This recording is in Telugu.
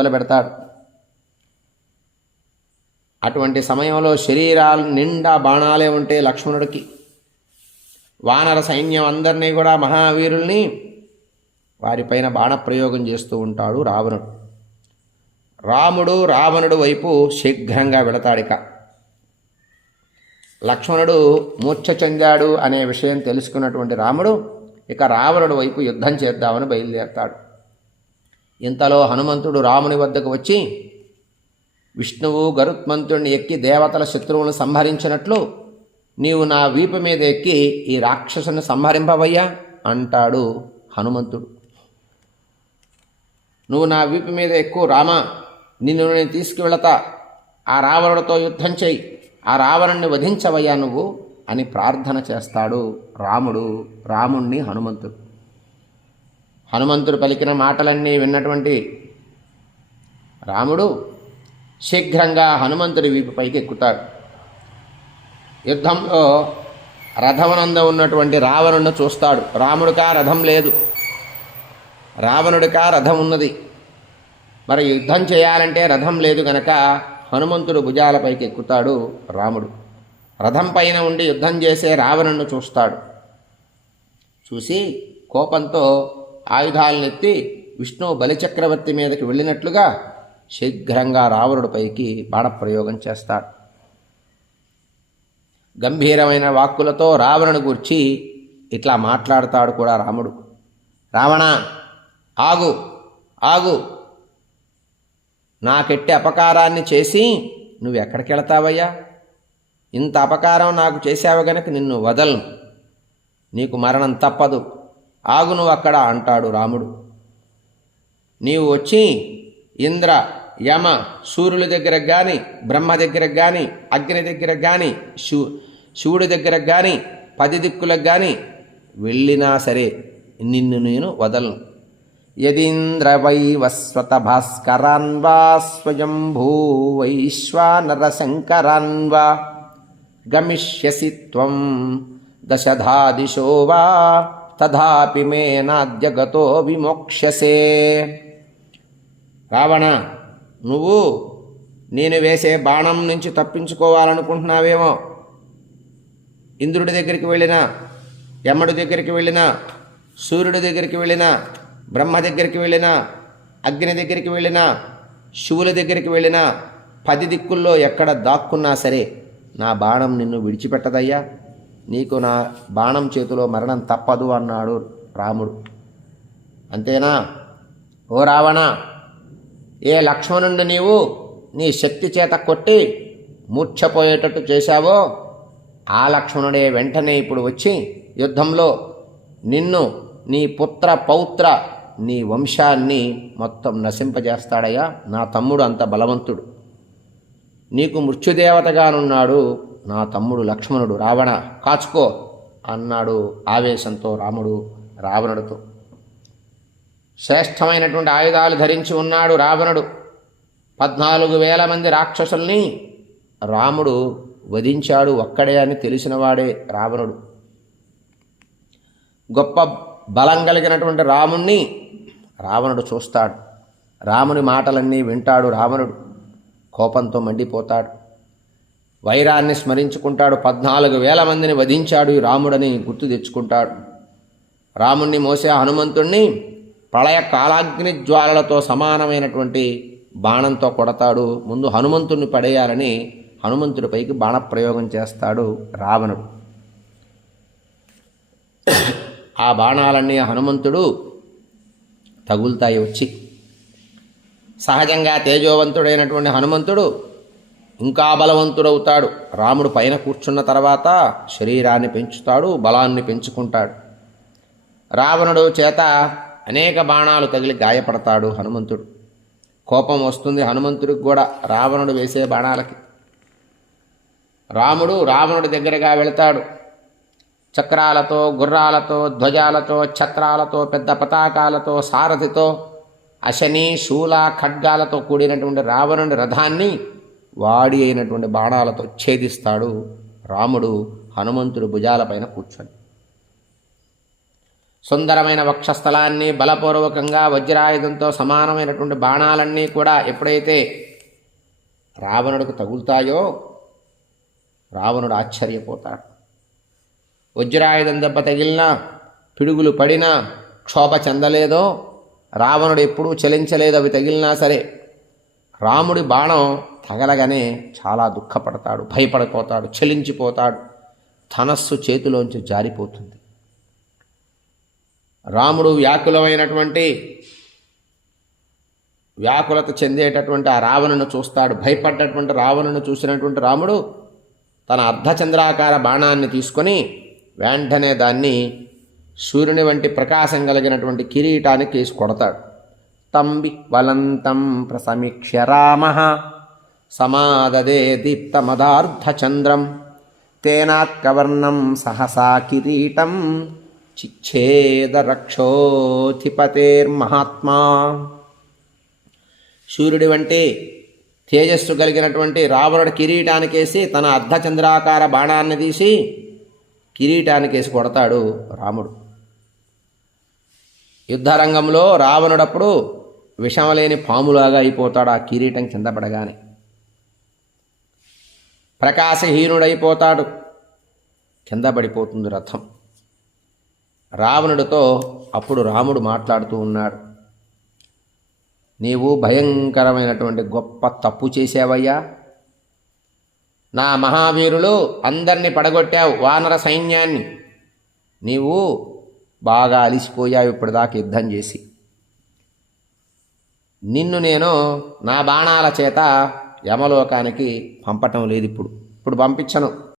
మొదలు పెడతాడు అటువంటి సమయంలో శరీరాలు నిండా బాణాలే ఉంటే లక్ష్మణుడికి వానర సైన్యం అందరినీ కూడా మహావీరుల్ని వారిపైన బాణప్రయోగం చేస్తూ ఉంటాడు రావణుడు. రాముడు రావణుడు వైపు శీఘ్రంగా వెళతాడిక. లక్ష్మణుడు మూర్ఛ చెందాడు అనే విషయం తెలుసుకున్నటువంటి రాముడు ఇక రావణుడు వైపు యుద్ధం చేద్దామని బయలుదేరతాడు. ఇంతలో హనుమంతుడు రాముని వద్దకు వచ్చి విష్ణువు గరుత్మంతుడిని ఎక్కి దేవతల శత్రువులను సంహరించినట్లు నీవు నా వీపు మీద ఎక్కి ఈ రాక్షసుని సంహరింపవయ్యా అంటాడు హనుమంతుడు. నువ్వు నా వీపు మీద ఎక్కువ రామా నిన్ను నేను తీసుకువెళతా. ఆ రావణుడితో యుద్ధం చేయి. ఆ రావణుణ్ణి వధించవయ్యా నువ్వు అని ప్రార్థన చేస్తాడు రాముడు రాముణ్ణి హనుమంతుడు. హనుమంతుడు పలికిన మాటలన్నీ విన్నటువంటి రాముడు శీఘ్రంగా హనుమంతుడి వీపుపైకి ఎక్కుతాడు. యుద్ధంలో రథవనంద ఉన్నటువంటి రావణుడిని చూస్తాడు. రాముడికా రథం లేదు. రావణుడికా రథం ఉన్నది. మరి యుద్ధం చేయాలంటే రథం లేదు గనక హనుమంతుడు భుజాలపైకి ఎక్కుతాడు రాముడు. రథం పైన ఉండి యుద్ధం చేసే రావణుడిని చూస్తాడు. చూసి కోపంతో ఆయుధాలనెత్తి విష్ణు బలిచక్రవర్తి మీదకి వెళ్ళినట్లుగా శీఘ్రంగా రావణుడిపైకి బాణప్రయోగం చేస్తాడు. గంభీరమైన వాక్కులతో రావణుని గూర్చి ఇట్లా మాట్లాడతాడు కూడా రాముడు. రావణ ఆగు ఆగు. నాకెట్టి అపకారాన్ని చేసి నువ్వు ఎక్కడికి వెళతావయ్యా? ఇంత అపకారం నాకు చేశావు గనక నిన్ను వదలను. నీకు మరణం తప్పదు. ఆగు నువ్వు అక్కడ అంటాడు రాముడు. నీవు వచ్చి ఇంద్ర యమ సూర్యుల దగ్గర కానీ బ్రహ్మ దగ్గర కానీ అగ్ని దగ్గర కానీ శివు శివుడి దగ్గర కానీ పది దిక్కులకు కానీ వెళ్ళినా సరే నిన్ను నేను వదలను. యదీంద్ర వైవస్వత భాస్కరాన్వా స్వయం భూ వైశ్వానర శంకరాన్ గమిష్యసి త్వం దశధాదిశో వా. తథాపి మే నాద్య గతో విమోక్ష్యసే. రావణ నువ్వు నేను వేసే బాణం నుంచి తప్పించుకోవాలనుకుంటున్నావేమో. ఇంద్రుడి దగ్గరికి వెళ్ళినా యముడి దగ్గరికి వెళ్ళినా సూర్యుడి దగ్గరికి వెళ్ళినా బ్రహ్మ దగ్గరికి వెళ్ళినా అగ్ని దగ్గరికి వెళ్ళినా శివుల దగ్గరికి వెళ్ళినా పది దిక్కుల్లో ఎక్కడ దాక్కున్నా సరే నా బాణం నిన్ను విడిచిపెట్టదయ్యా. నీకు నా బాణం చేతిలో మరణం తప్పదు అన్నాడు రాముడు. అంతేనా? ఓ రావణ ఏ లక్ష్మణుండి నీవు నీ శక్తి చేత కొట్టి మూర్ఛపోయేటట్టు చేశావో ఆ లక్ష్మణుడే వెంటనే ఇప్పుడు వచ్చి యుద్ధంలో నిన్ను నీ పుత్ర పౌత్ర నీ వంశాన్ని మొత్తం నశింపజేస్తాడయ్యా నా తమ్ముడు అంత బలవంతుడు. నీకు మృత్యుదేవతగానున్నాడు నా తమ్ముడు లక్ష్మణుడు రావణ కాచుకో అన్నాడు ఆవేశంతో రాముడు రావణుడితో. శ్రేష్టమైనటువంటి ఆయుధాలు ధరించి ఉన్నాడు రావణుడు. పద్నాలుగు వేల మంది రాక్షసుల్ని రాముడు వధించాడు ఒక్కడే అని తెలిసినవాడే రావణుడు. గొప్ప బలం కలిగినటువంటి రాముణ్ణి రావణుడు చూస్తాడు. రాముని మాటలన్నీ వింటాడు రావణుడు. కోపంతో మండిపోతాడు. వైరాన్ని స్మరించుకుంటాడు. పద్నాలుగు వేల మందిని వధించాడు ఈ రాముడని గుర్తు తెచ్చుకుంటాడు. రాముణ్ణి మోసే హనుమంతుణ్ణి ప్రళయ కాలాగ్ని జ్వాలలతో సమానమైనటువంటి బాణంతో కొడతాడు. ముందు హనుమంతుణ్ణి పడేయాలని హనుమంతుడిపైకి బాణప్రయోగం చేస్తాడు రావణుడు. ఆ బాణాలన్నీ హనుమంతుడు తగులుతాయి వచ్చి. సహజంగా తేజోవంతుడైనటువంటి హనుమంతుడు ఇంకా బలవంతుడవుతాడు. రాముడు పైన కూర్చున్న తర్వాత శరీరాన్ని పెంచుతాడు బలాన్ని పెంచుకుంటాడు. రావణుడు చేత అనేక బాణాలు తగిలి గాయపడతాడు హనుమంతుడు. కోపం వస్తుంది హనుమంతుడికి కూడా రావణుడు వేసే బాణాలకి. రాముడు రావణుడి దగ్గరగా వెళతాడు. చక్రాలతో గుర్రాలతో ధ్వజాలతో ఛత్రాలతో పెద్ద పతాకాలతో సారథితో అశని శూల ఖడ్గాలతో కూడినటువంటి రావణుడి రథాన్ని వాడి అయినటువంటి బాణాలతో ఛేదిస్తాడు రాముడు హనుమంతుడి భుజాలపైన కూర్చొని. సుందరమైన వక్షస్థలాన్ని బలపూర్వకంగా వజ్రాయుధంతో సమానమైనటువంటి బాణాలన్నీ కూడా ఎప్పుడైతే రావణుడికి తగులుతాయో రావణుడు ఆశ్చర్యపోతాడు. వజ్రాయుధం దెబ్బ తగిలినా పిడుగులు పడినా క్షోభ చెందలేదో రావణుడు ఎప్పుడూ చలించలేదు అవి తగిలినా సరే రాముడి బాణం తగలగానే చాలా దుఃఖపడతాడు భయపడిపోతాడు చలించిపోతాడు. ధనస్సు చేతిలోంచి జారిపోతుంది. రాముడు వ్యాకులమైనటువంటి వ్యాకులత చెందేటటువంటి ఆ రావణను చూస్తాడు. భయపడ్డటువంటి రావణను చూసినటువంటి రాముడు తన అర్ధచంద్రాకార బాణాన్ని తీసుకొని వెంటనే దాన్ని సూర్యుని వంటి ప్రకాశం కలిగినటువంటి కిరీటానికి వేసి కొడతాడు. తంబి వలంతం ప్రసమీక్ష్య రామ. సమాదదే దీప్తమదార్ధచంద్రం. తేనాత్కవర్ణం సహసా కిరీటం. చిచ్ఛేదరక్షోధిపతేర్మహాత్మా. సూర్యుడి వంటి తేజస్సు కలిగినటువంటి రావణుడు కిరీటానికేసి తన అర్ధచంద్రాకార బాణాన్ని తీసి కిరీటానికేసి కొడతాడు రాముడు. యుద్ధరంగంలో రావణుడప్పుడు విషమలేని పాములాగా అయిపోతాడు ఆ కిరీటం కింద పడగానే. ప్రకాశహీనుడైపోతాడు. కింద పడిపోతుంది రథం. రావణుడితో అప్పుడు రాముడు మాట్లాడుతూ ఉన్నాడు. నీవు భయంకరమైనటువంటి గొప్ప తప్పు చేసావయ్యా నా మహావీరులు అందరినీ పడగొట్టావు వానర సైన్యాన్ని. నీవు బాగా అలిసిపోయావు ఇప్పటిదాకా యుద్ధం చేసి. నిన్ను నేను నా బాణాల చేత యమలోకానికి పంపటం లేదు ఇప్పుడు. ఇప్పుడు పంపించను.